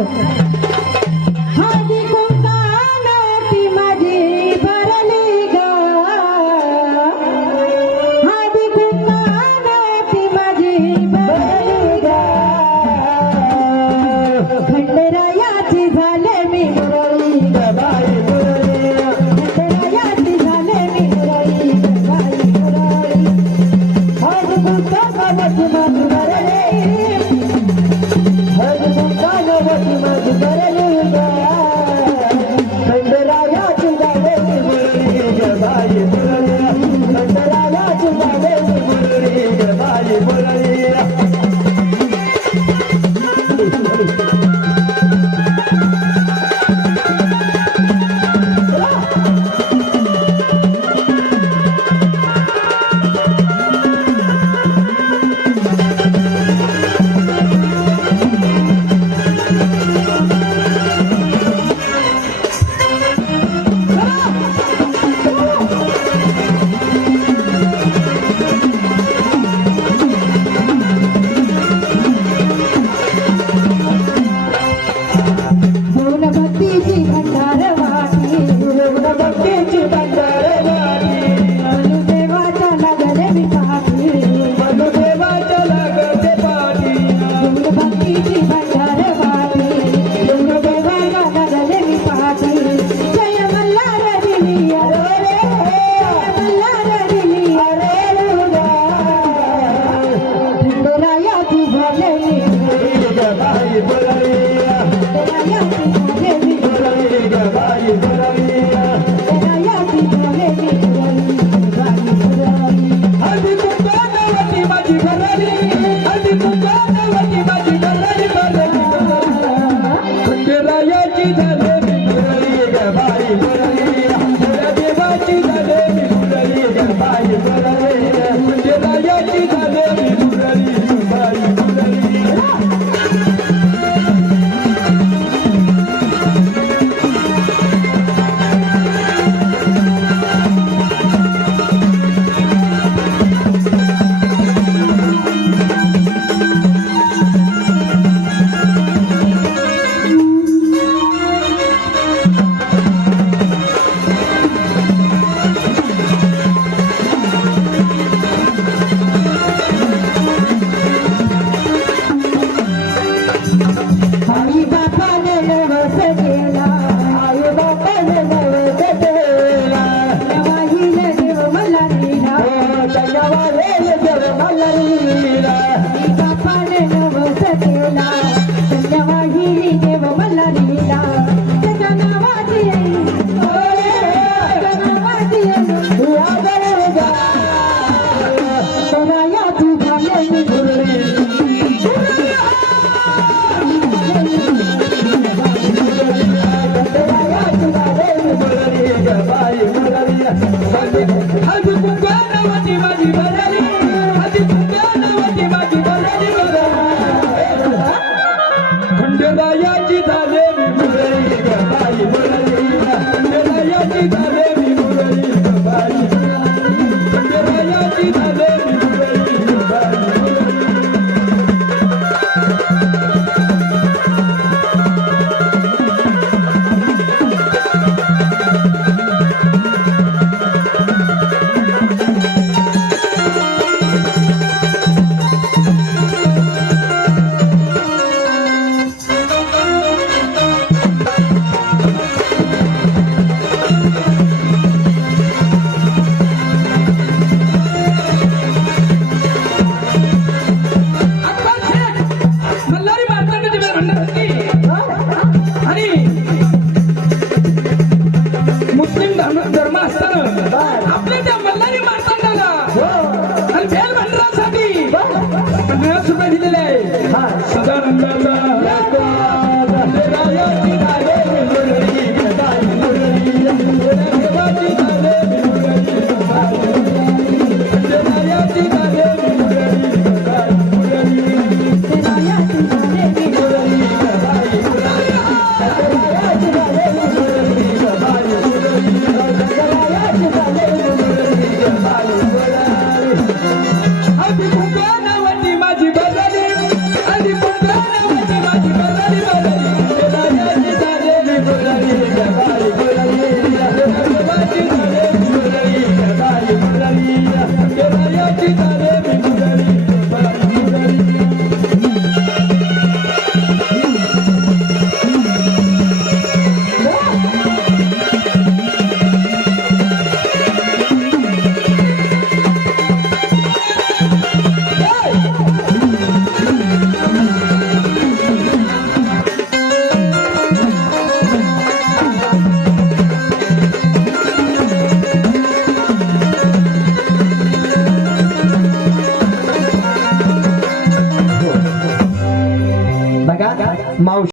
করতে धर्म असताना आपल्या त्या मला Mouse.